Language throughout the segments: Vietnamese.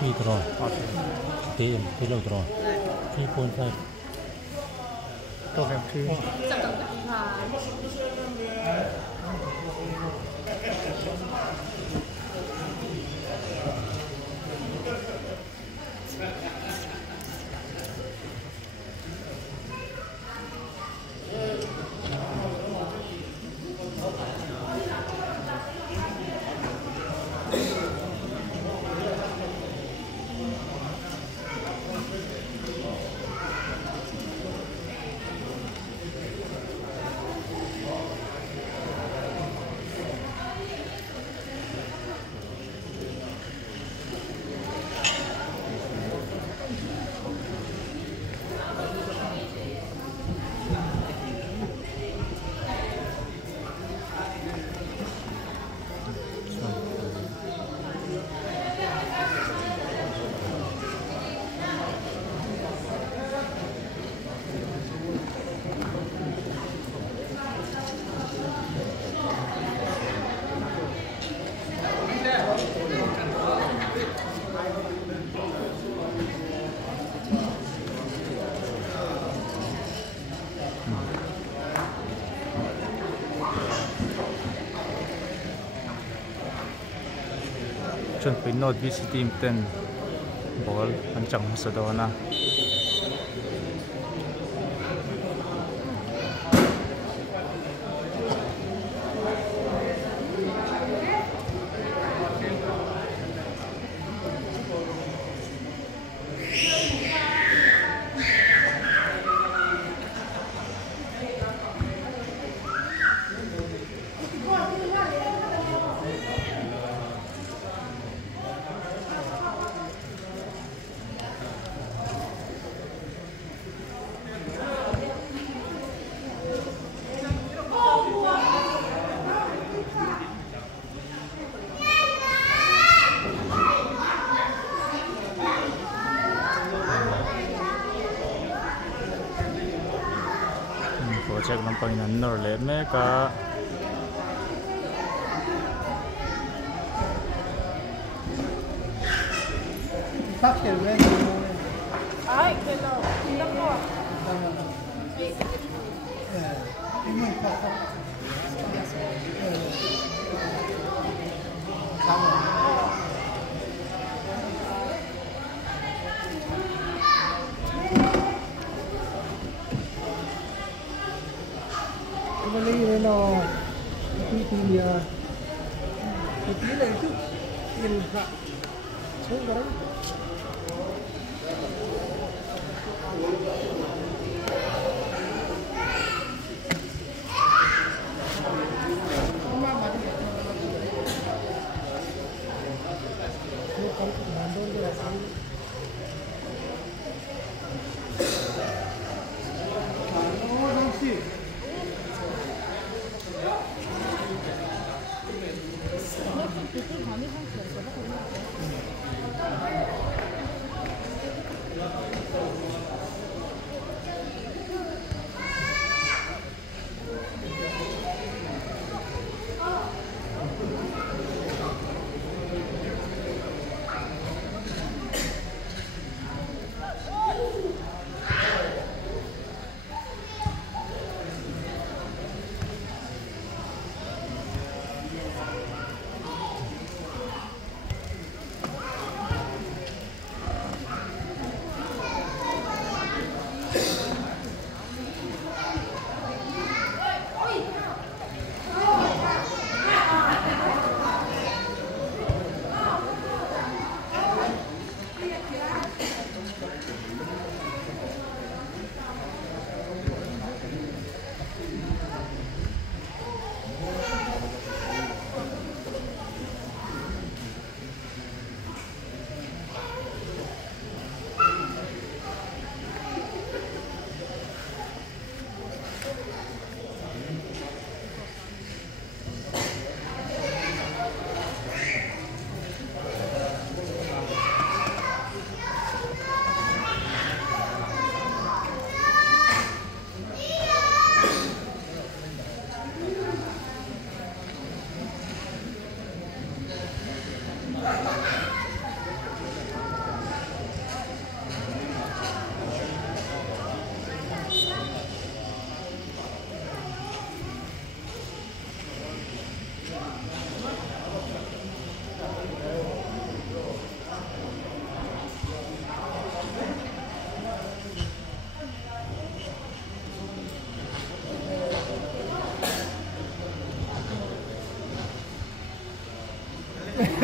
키 들어. 아, 대로 들어. 키 본사. 또 그냥 그 잠깐 아. Chun pinod VC team 10 ball pancang sa daw na. Project ng Panginoon le meka Ay, hello. Hindi po. Ini nó thì tí này chứ tiền hạ xuống cái đấy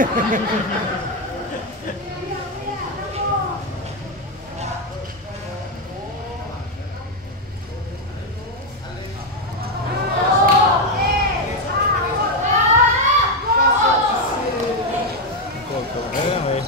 Goal to thế mày.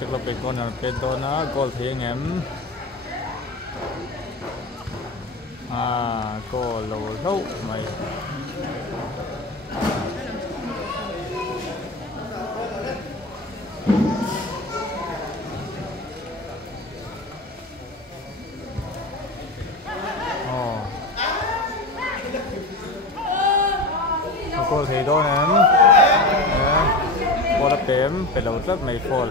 Chắc là bên con nó goal thì anh em goal lâu lâu mày goal thì đó em goal là tém phải lâu rất mày fall.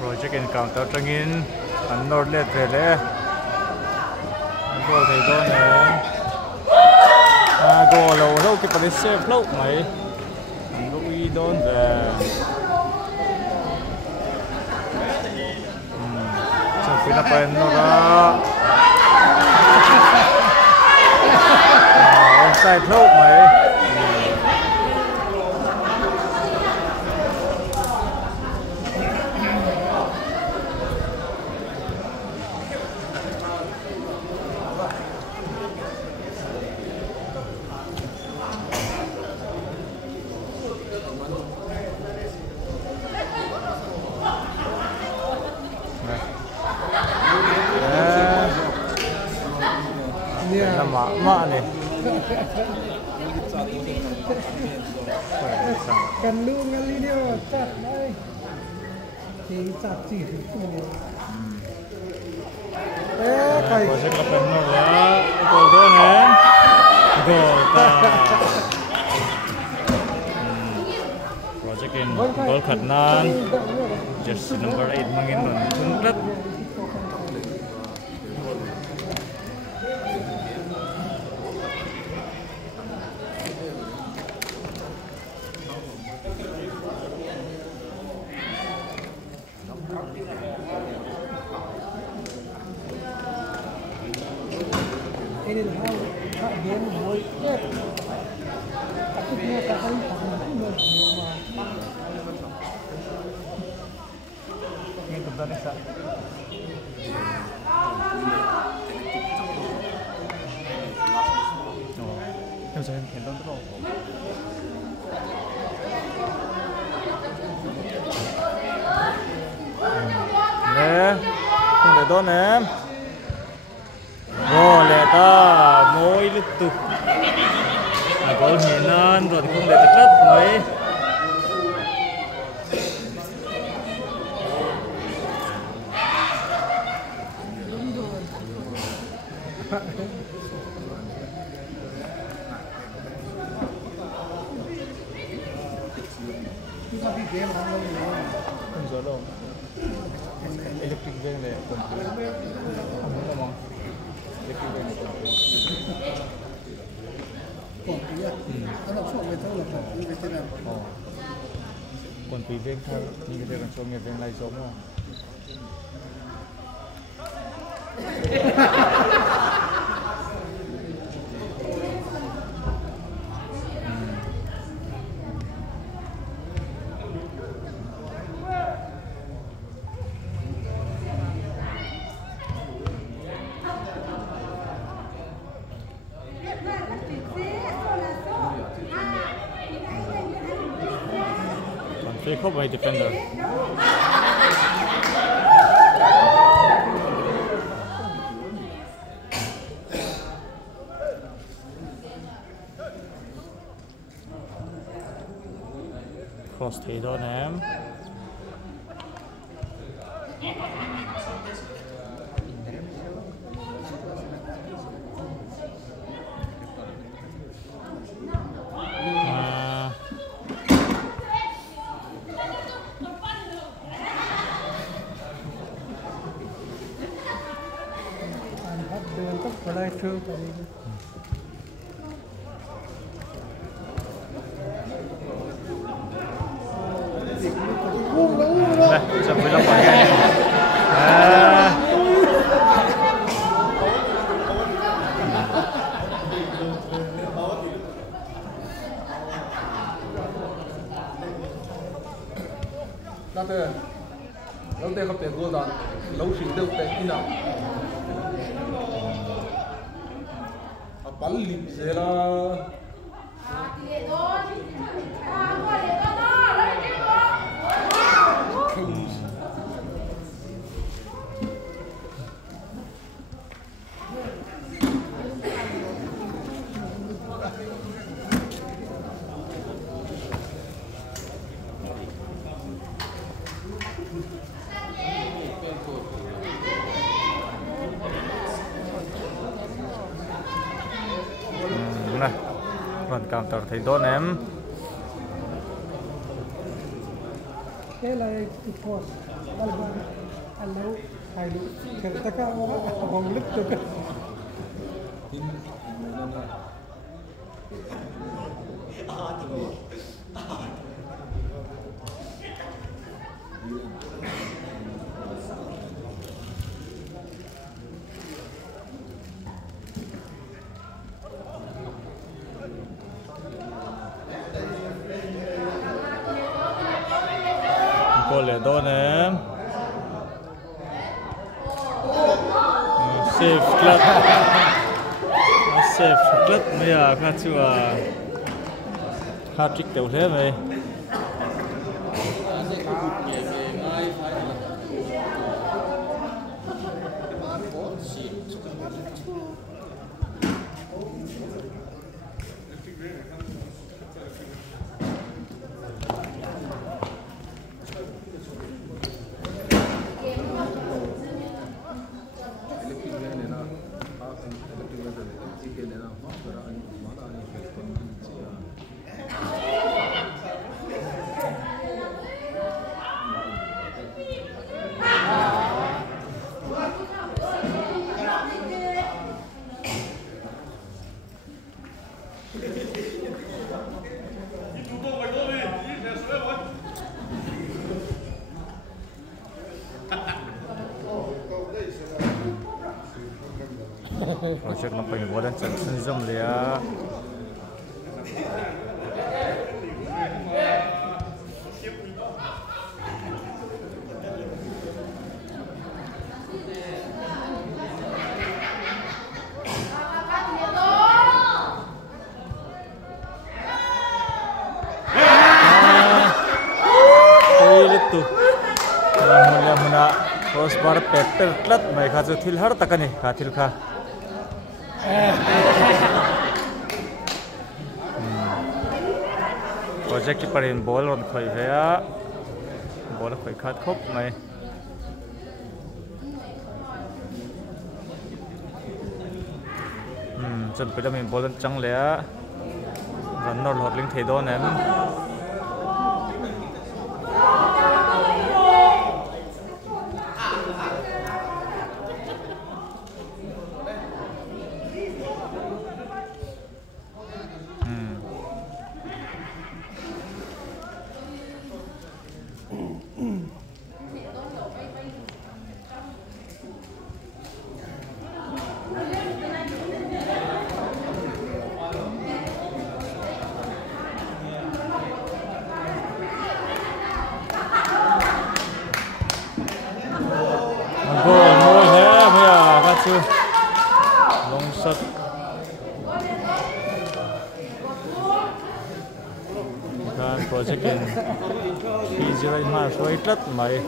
Project encounter trangin an nord let vele goal thei do ne goal lo ke pare save lo mai an lo I don ve so pina pa no ra offside lo mai. Mak ni. Cần lưu ngali dia cat đây. Thì chặt chỉ được. Kai. Project lapan nol ya. Goal dia ni. Goal ta. Project in goal khatnan. Jersey number 8 mangin don. Sunrat. Ini hal tak dia boleh. Tapi dia tak akan Ini betul ni sah. Oh, yang saya hendak tu. Không để tốt em. Lẹ ta môi lít tục. Có hiền nan rồi thì không để thật rất mấy. ที่เขาที่เดมทำลงอยู่ คนโซโล่อิเล็กทริกเรื่องเลยคนผมก็มองอิเล็กทริกเรื่องคน ผมปีอ่ะแล้วเราช่วงเวทเท่าไหร่ผมเวทเท่าไหร่ คนปีเรื่องเขานี่ก็เรื่องช่วงเงี้ยเรื่องไรส้มว่าThey cover my defender. Cross hit on him. Lại thưa tại vì đây, chậm với lòng quả ngay. Đó thế, lâu tê không thể gol đòn, lâu xỉn đâu tê khi nào. Bắn lịp dễ là này, còn counter thấy tốt em. cái này thuộc ban anh lâu hay lúc thì ta có vòng lít được Cô lẻ tốt em. Safe club. Safe club bây giờ khá chua hat-trick đều thế vậy. Project na pag-iwalan sa Zoom liya. Itu. Mulia muna crossbar pepper tlat mai kha chu thil har takani kha thil kha. Project ki parin ball ron khoi veya ball khoi khat khop mai chân bây giờ mình bố lên trắng lẽ vẫn nổi hột linh thế đó nè long shot kan project in easy right mà so itlat mai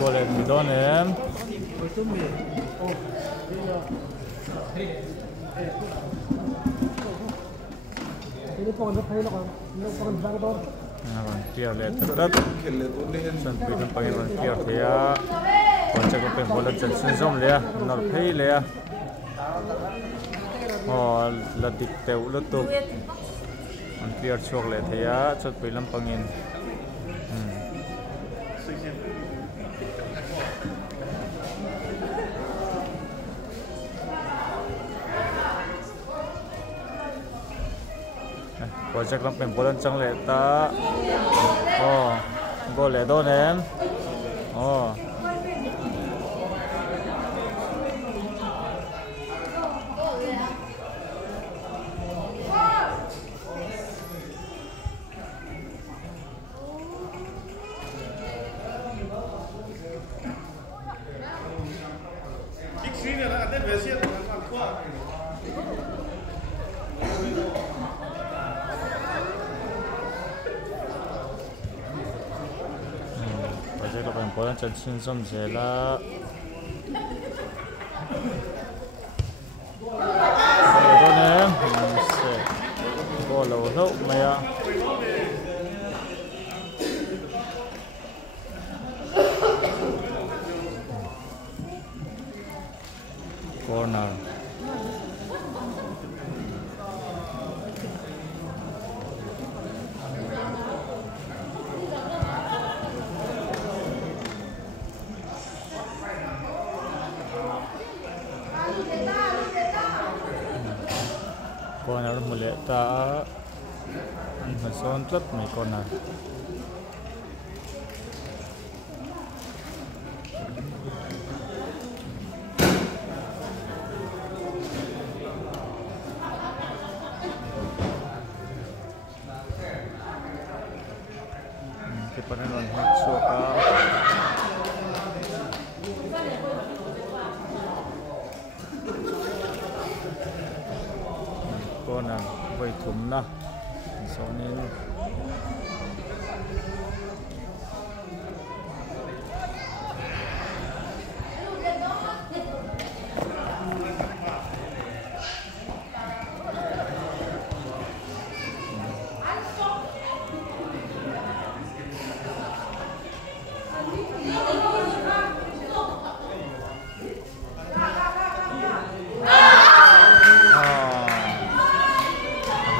boleh mudon em ini pon nó thấy nó còn vang đó kia lệ rất chân bị nó bay rồi kia thì còn chắc có phải một lần chân xuyên rong lệ nó thấy lệ là địch tèo lướt tục còn kia chuộc lệ thì chân bị lâm bangin project lang pen bolan chang le ta go le do nem bolan chân xin xâm dễ là đó nè sẽ có lâu lâu mày à corner corner mulai ta son tlat mai corner kita non suka corner với thùng na sau nên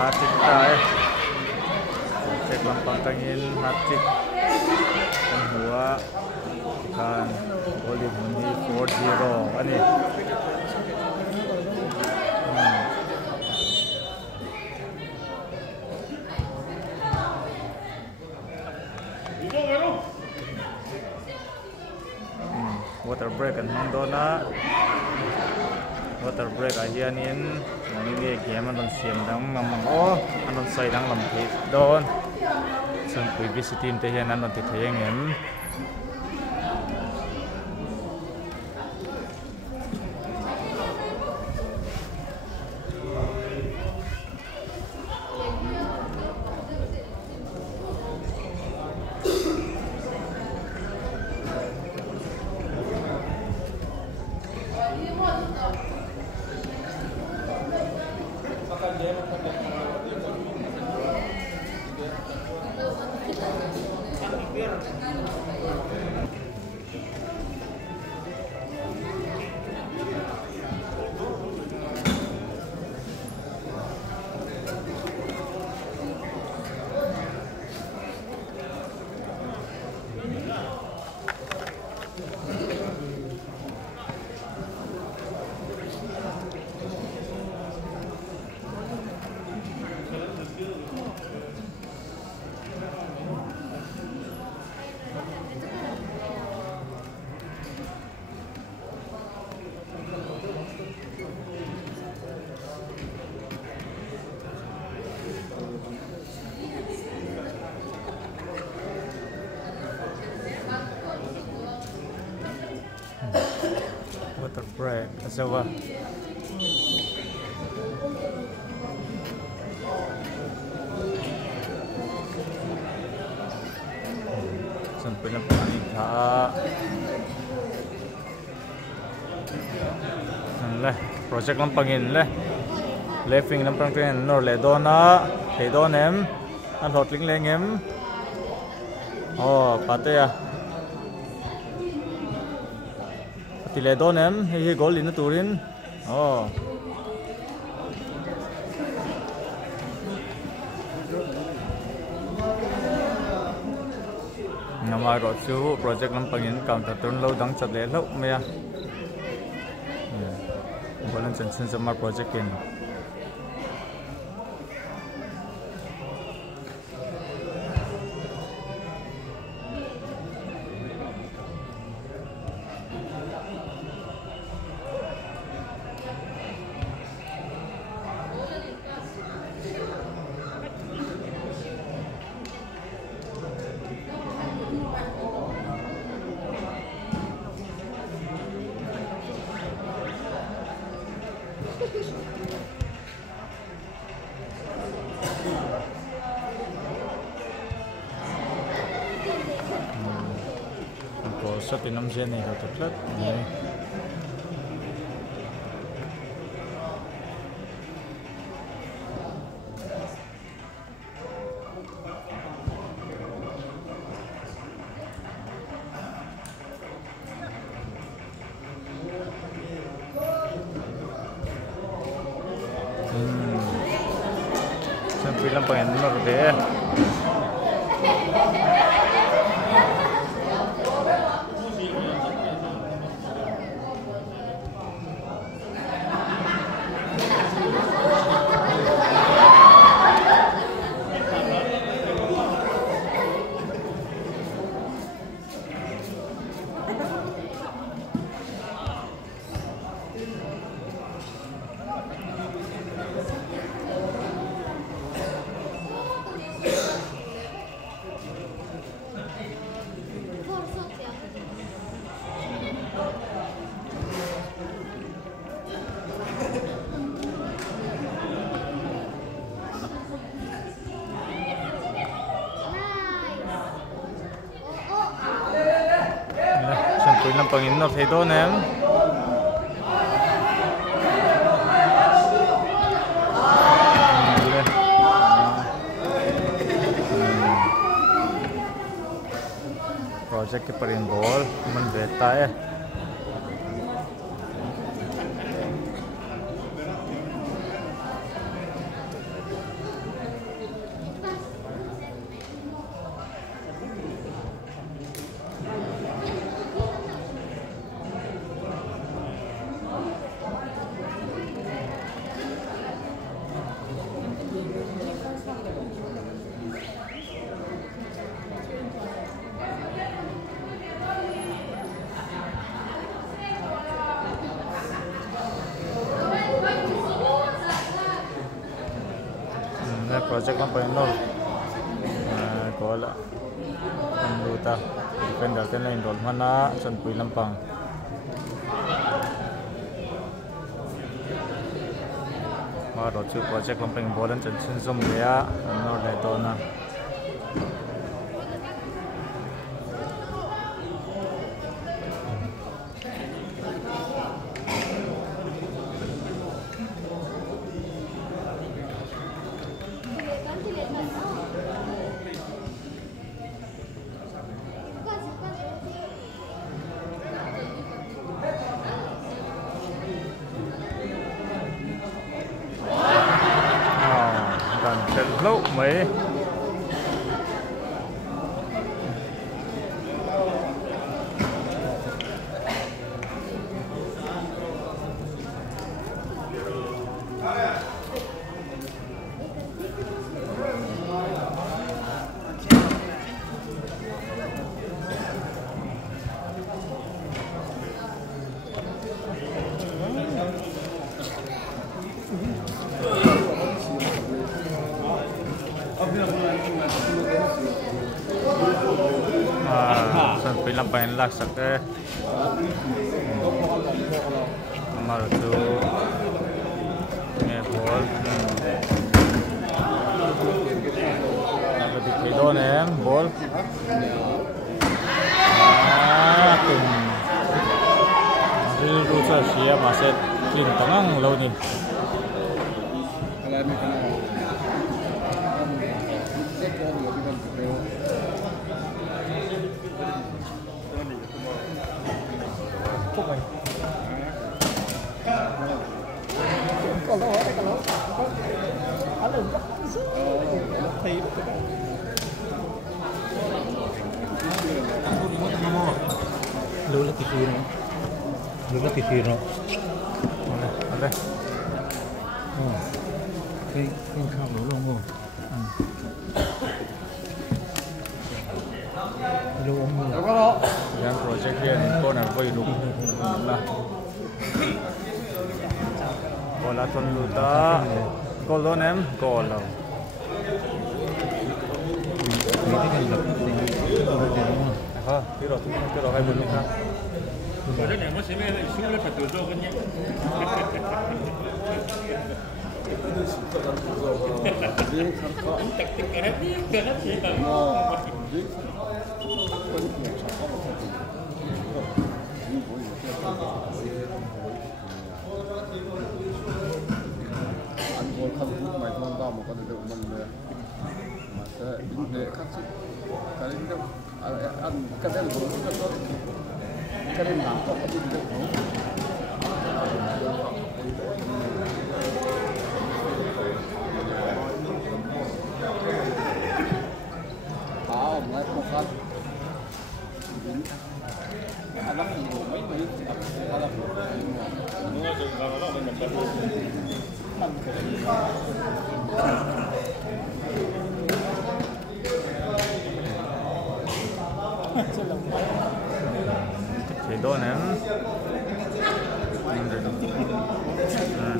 hat-trick tayo. Check lang pantangin hat-trick ang huwa kan Olive Mundi 4-0 ani water break ang Mandona water break ahianin ini game anon siam dang mamang anon sai dang lam thi don sang previous team te hian anon ti theng em water break asawa sampai nampak ni tak lah project lampangin lah lefting lampang tu nor le dona he donem an hot ling lengem oh pate ya ti le donem he gol in turin oh nama ro chu project lampangin counter turn lo dang chat le lo me ya bolan chen chen sama project in sắp đến 5 gen này là thật rất nhiều. Sampai lampai nomor deh. Lampang inor thấy tốt em project keeper in ball menbeta ya project lampang inor gola anduta defender ten lain dol mana chan pui lampang ma ro chu project lampang bolan chan chin som ya anor le dona lâu mấy lạc sắc cái mà rồi chú nghe bố cái thì đó nè bố cùng đi du chơi xía mà sẽ tìm tăng lâu nhỉ lưu là cái gì nó lưu là cái gì nó ở đây cái khảo lỗ lông rồi lưu ông rồi yang project here cô nào vui đúng là cô là con lưu ta cô luôn em cô là mấy cái gần lập tình rồi hả cái đó hay buồn không cái này mới sẽ về xuống lên phải tự do cái nhé. Anh còn không phút mày không tao một con được mình mà sẽ để khắc sức cái đấy đâu ăn cái đấy là cũng rất tốt cái đấy làm tốt cái gì được không ngay một phát anh lắc nhiều mấy anh lắc thì đó nè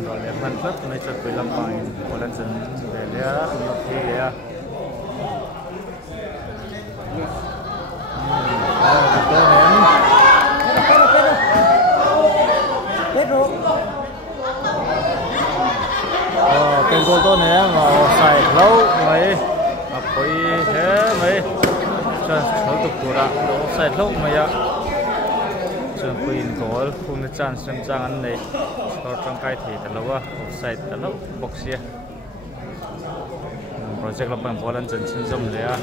rồi để phân tích mấy chuyện về làm bài của lần dần để để thì cái gol to này mà xài lâu mấy mà coi thế mấy cho nó tục của đã xài lâu mấy ạ cho queen goal không được chance xem trang anh này cho trong cái thì thật lâu à xài thật lâu boxia project là bằng volan chân chân zoom đấy à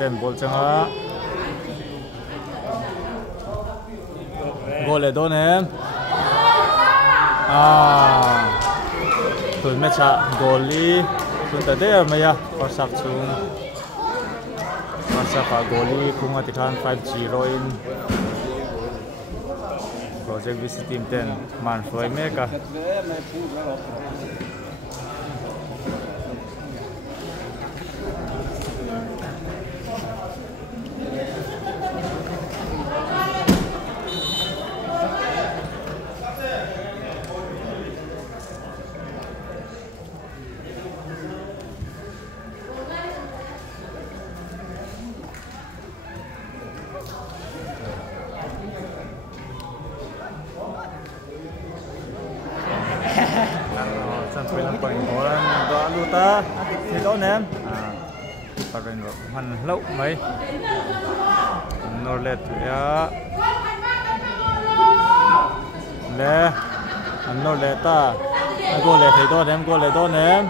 tên ball chẳng á goal đó nè tuổi mẹ cha goalie chúng ta đây mà ya có sắp chung masa pa goalie cũng ở tikhan 5-0 in project visit team ten man foi meka sampai lampang orang doa luta thì đó nè và rồi hành lâu mấy nó lết ya lê nó lết ta cô lê thì đó nè cô lê đó nè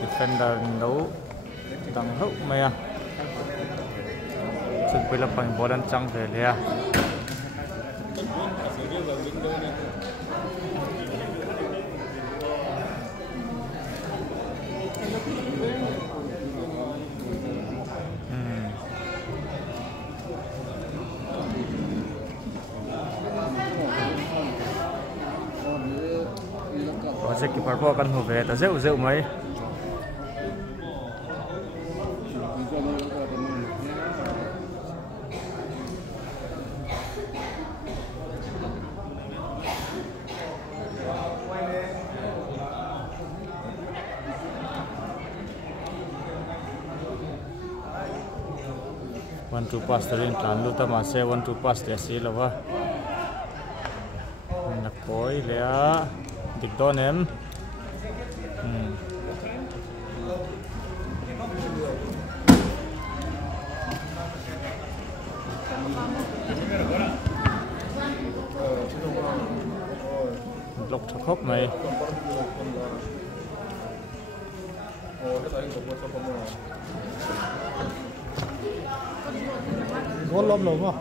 defender đấu tăng lâu mấy à sampai lampang bola cang về lê sẽ kịp phá căn hộ về ta rượu rượu mấy 1-2 pass terin tlan lu ta ma se 1-2 pass te si lawa na koi le a dik don em lục thắc khóc mày Gol lom lom ah.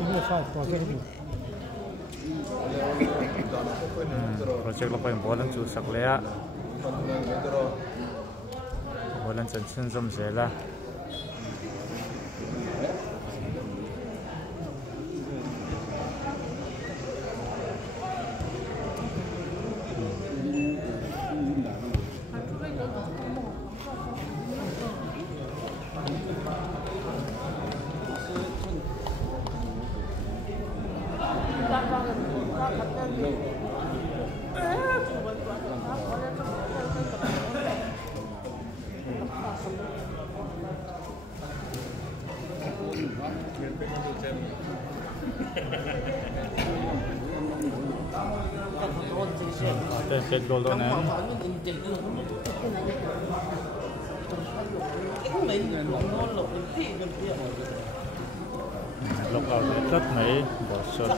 Ini sai project ni. project lo paim bolan chu sak le a bolan chan chen zom zela Kết goal đó nè. Lục vào rất mấy bỏ sút.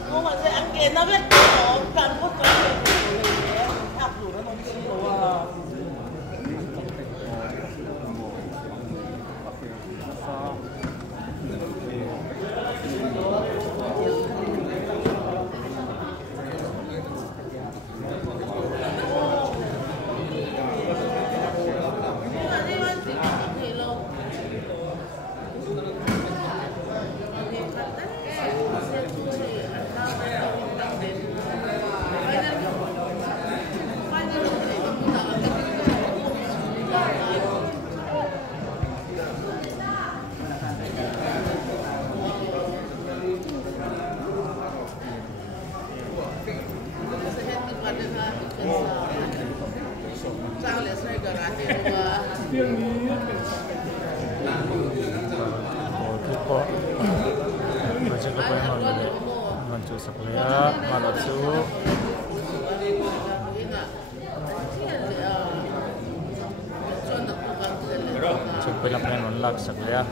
Saklia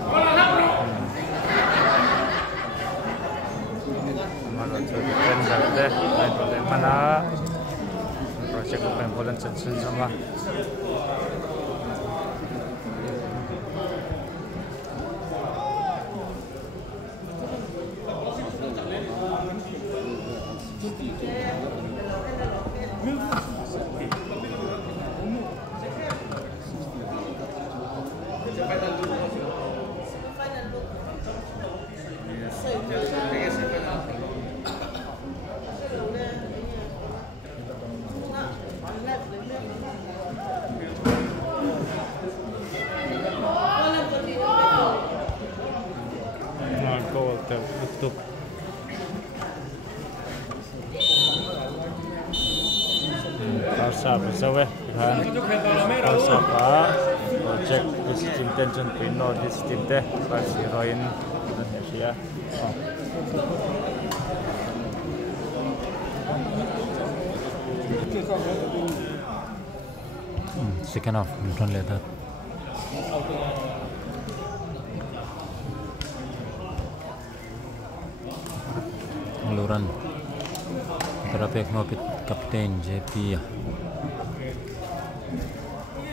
mana tu kan dah lain mana projek yang bolan sensen sama Sabe kan apa project this intention pin or this team te pas heroin Indonesia second half return later Luran terapek ngopit kapten JP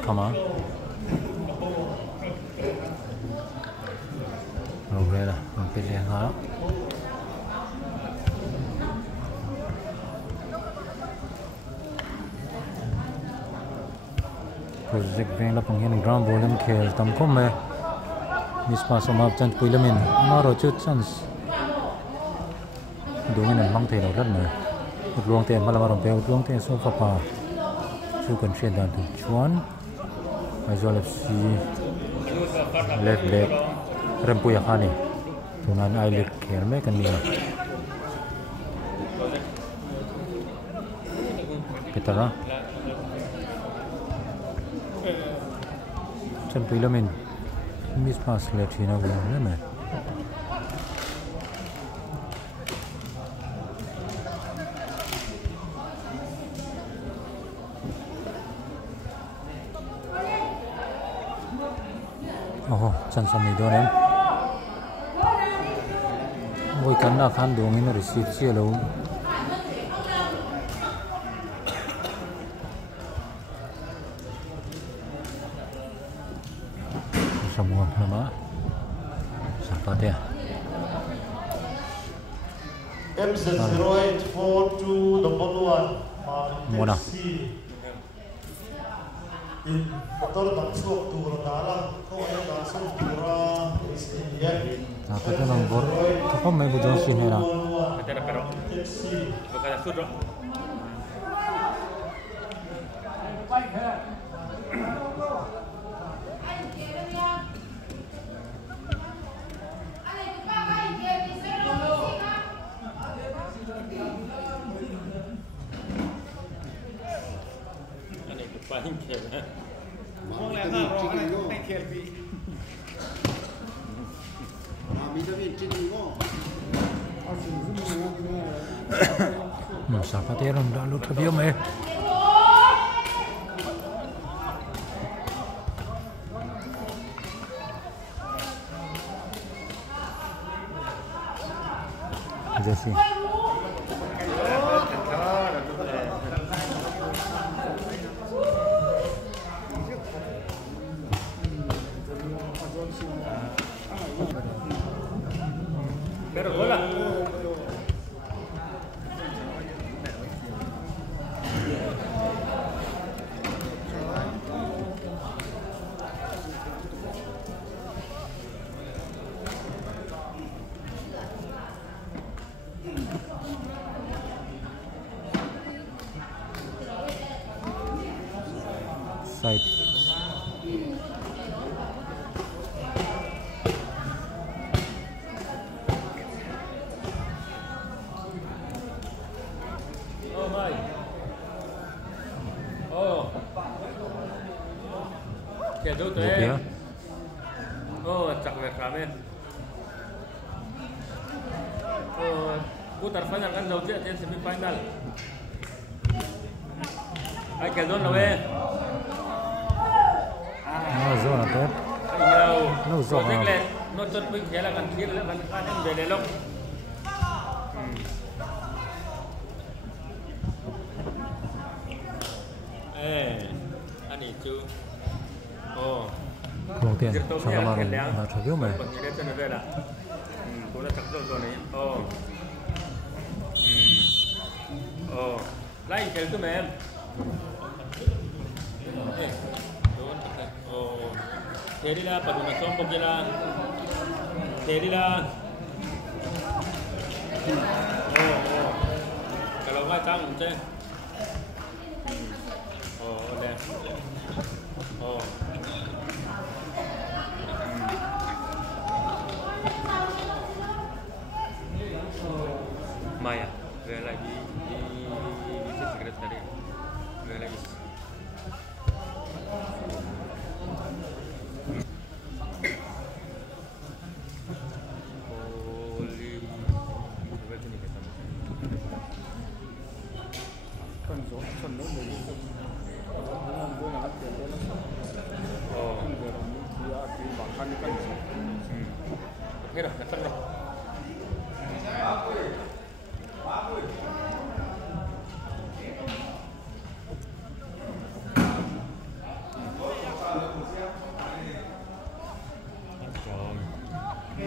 Come on. Okay lah, mungkin yang harap. Project bank lah penghian ground volume khel tam kom me. Miss pass omap chan puilamin. Maro chut chance. Dungin ang mang tayo lat na. Utluang tayo malamarong pe utluang tayo so papa. Chu kan share dan tu chuan. As well as left leg rempu ya khani tunan ailet kher me kan ni petara chan pilamin Miss Pass Latina Women. Oh, chan sami do nem. Moi kan na khan dong in receive chi lo. Semua nama Sapate. MZ0842 number 1 Mona. Motor taksuk turutala ko ay tasuk tura is India. Apa tu nombor? Apa mai bujon sini na? Ada pero. Bukan sudah. Paling kira. Mau yang nak cikin go. Vitamin cikin go. Sapate ron dah lu terbiam eh. Jesse. Pero bola. Side. Oh my. Oh. Kẻ đâu Dia. thế? Oh, cak về kami. Oh, putar final kan jauh je semi final. Ai kẻ zone là về. No zona tu. No zona. Project le, no chot pun kaya lah kan kira lah kan em beli lok. Ani tu. Oh. Long tiền. Sama maru. Dah terbiam eh. Pengirat tu ada lah. Bola tak tahu ni. Oh. Oh. Lain kali tu mem. Oh. Jadi lah pada nak sombong je lah. Jadi lah. Oh. Kalau macam macam. Oh, dah. Oh. Maya, dia lagi di secret tadi. Dia lagi. Holy. Berapa ni kita? Oh. Okey dah, datang dah.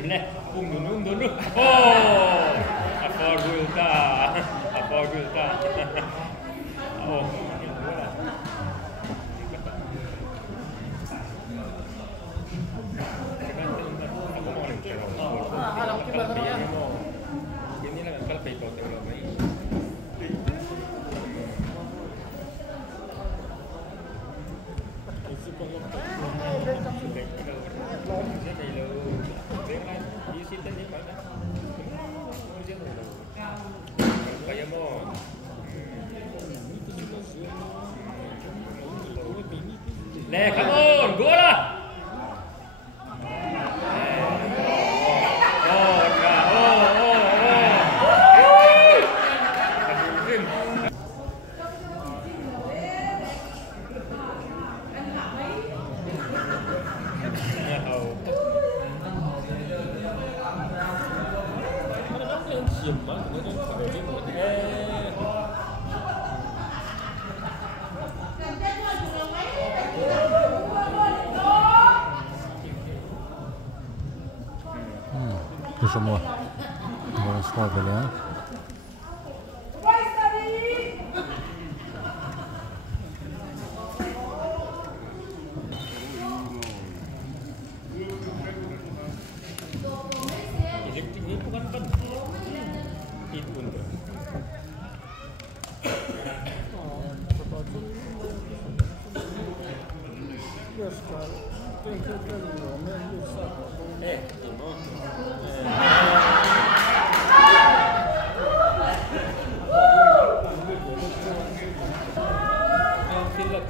Leh, dulu. Oh, apa gulta. Oh. Ini lah kalau paper tu mai. Leh, come on, go lah. semua. Bola skor kalian. Ini bukan kan itu pun.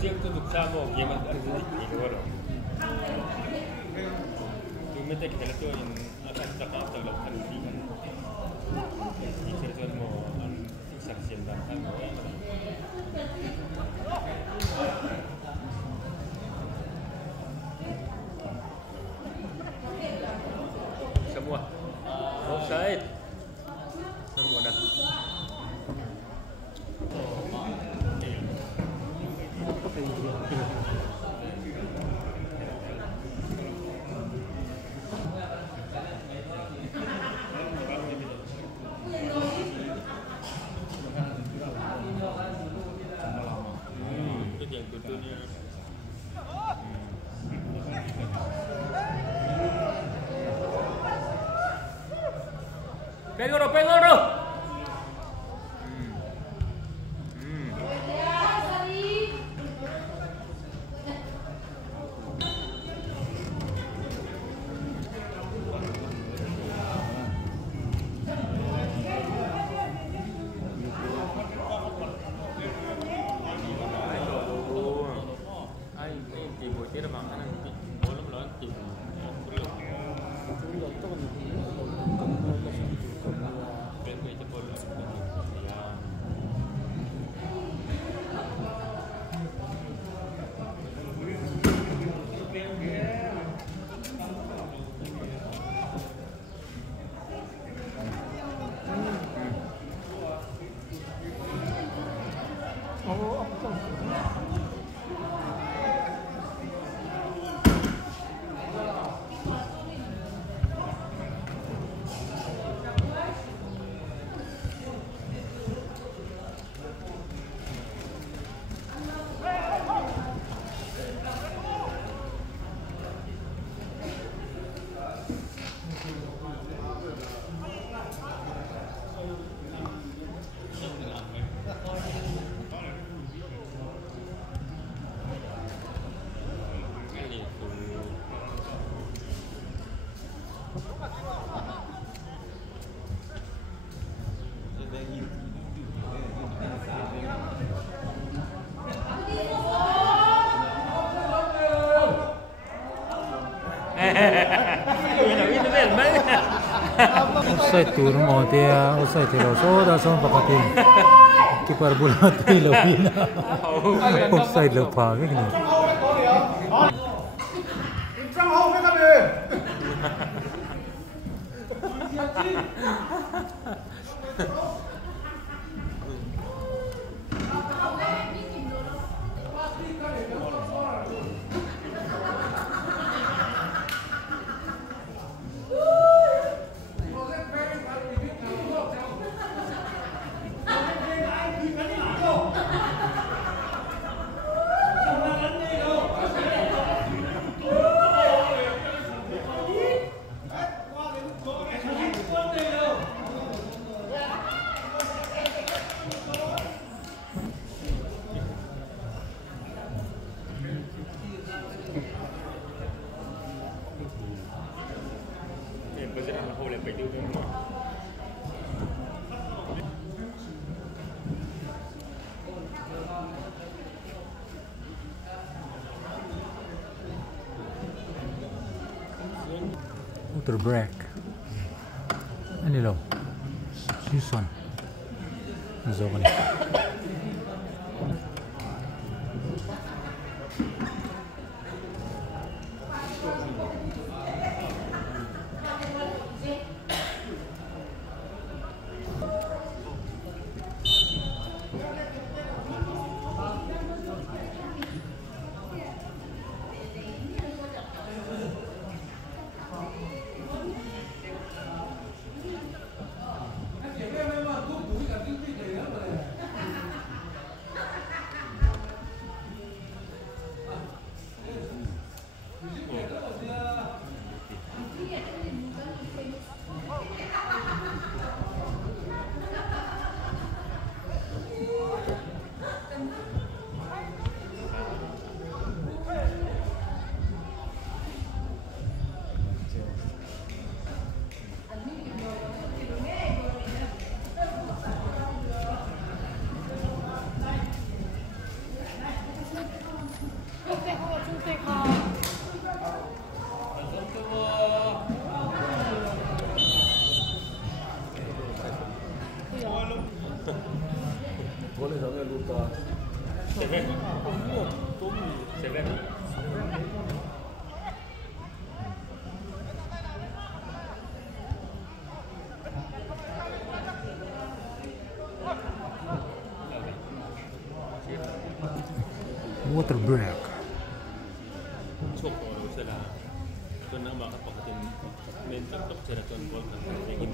Chiếc tôi được sao một gì mà anh gì nữa rồi, tôi mới thấy cái là tôi akan cakap terlalu tinggi, jadi saya mau saksian dan semua offside, semua dah. Pegoro. Offside turun mau dia offside terus. Oh, dah sama pakai kiper bola tu lebih. Offside lepas ni. Terbreak. Ini loh, Susan. Zogan. boleh sampai luka. Seven. Seven. Water break. Cukup kalau sudah. Tuan nak makan pakai main tetap cara tuan bol kan ingin.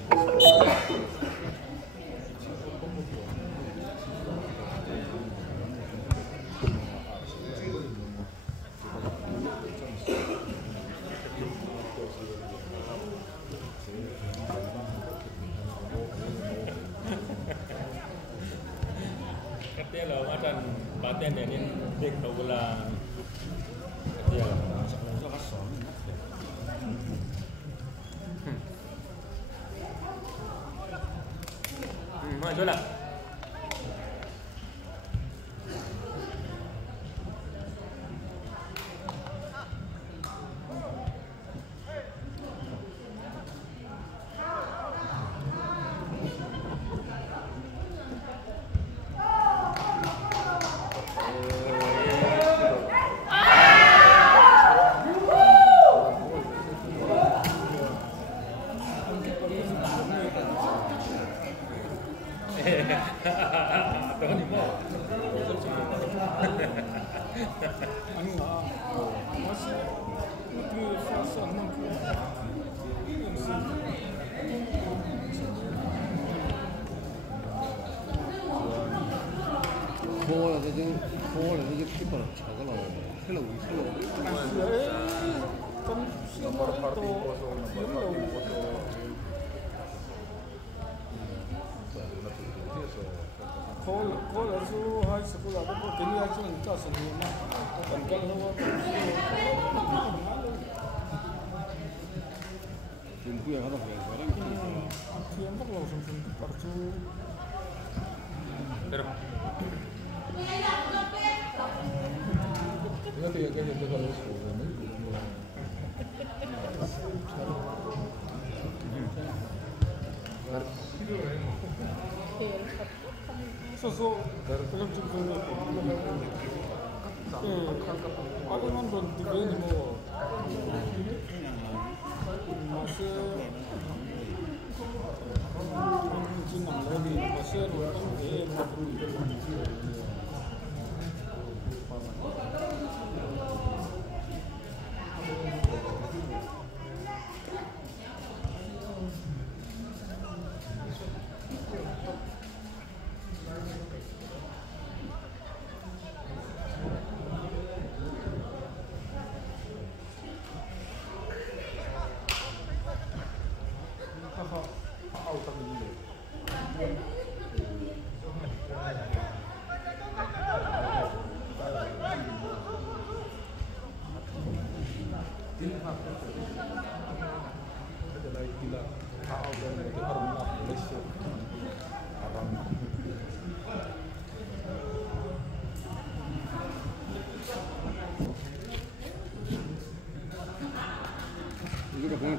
Katanya lah macam paten ini dek tahu lah. Katanya. Maju lah.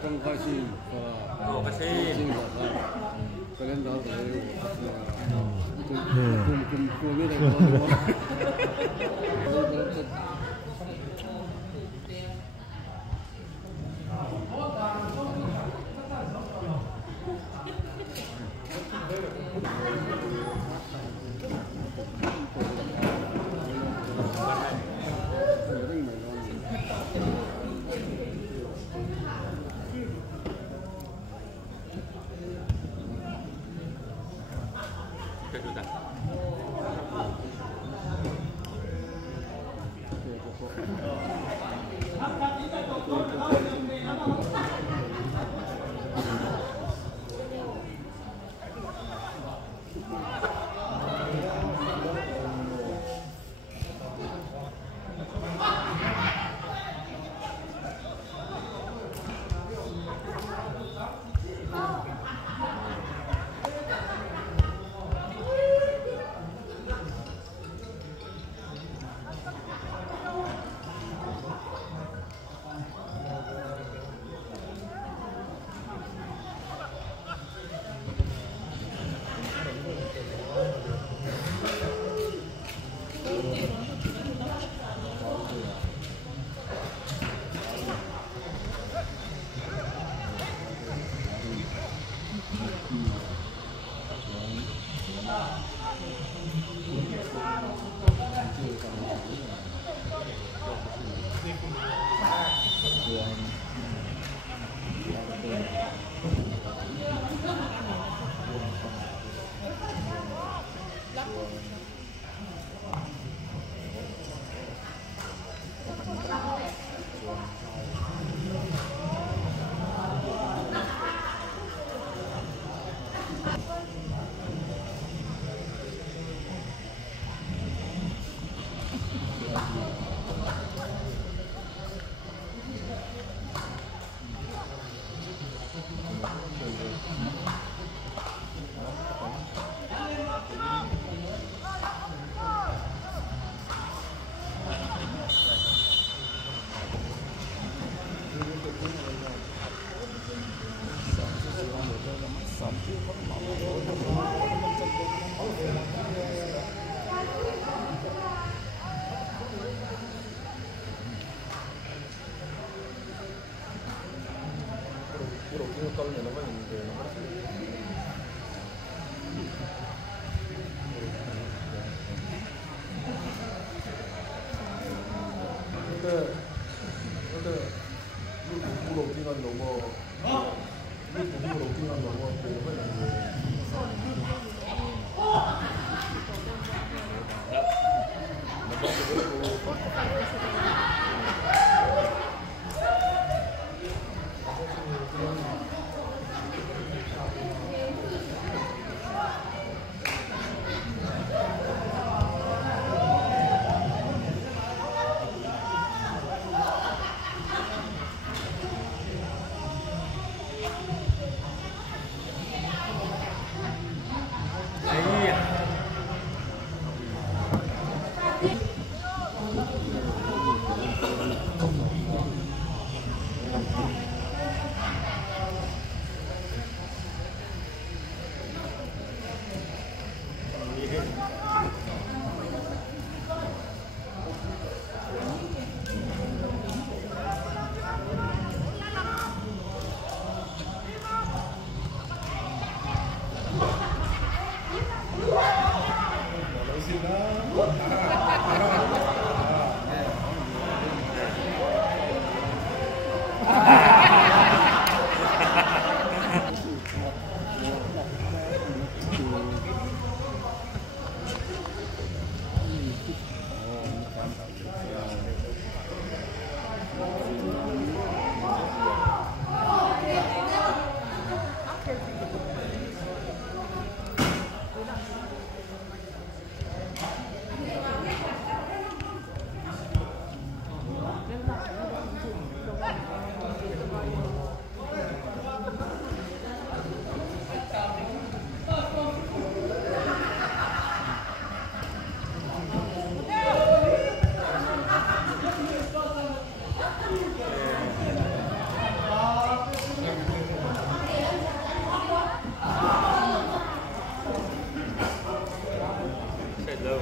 terima kasih. Terima kasih. Kalian tahu saya Hãy subscribe cho kênh Ghiền Mì Gõ để không bỏ lỡ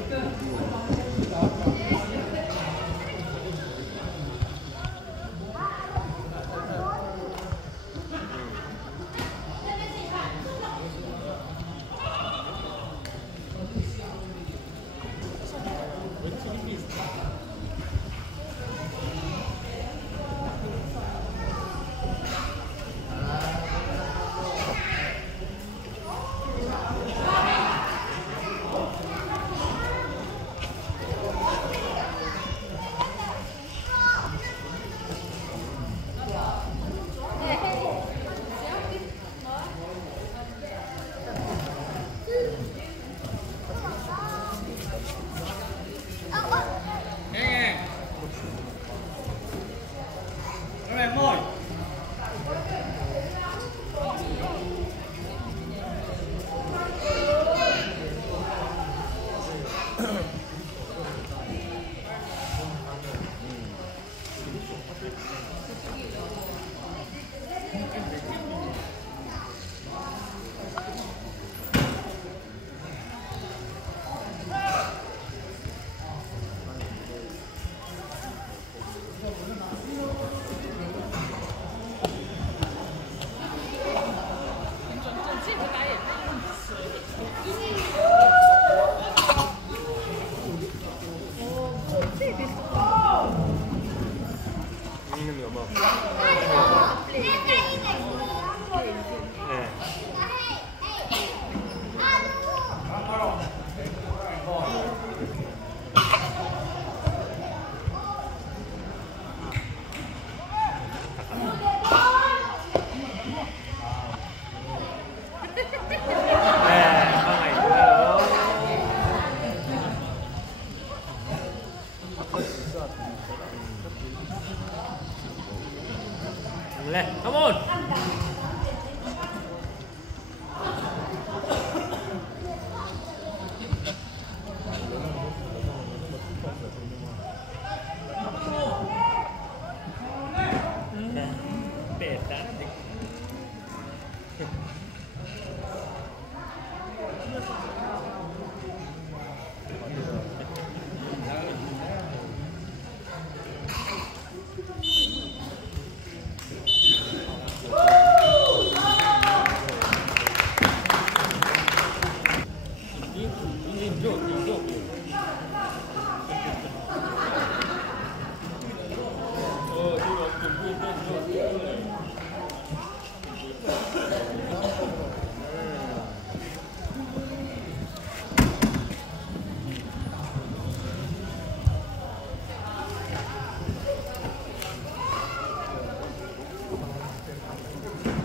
Come on.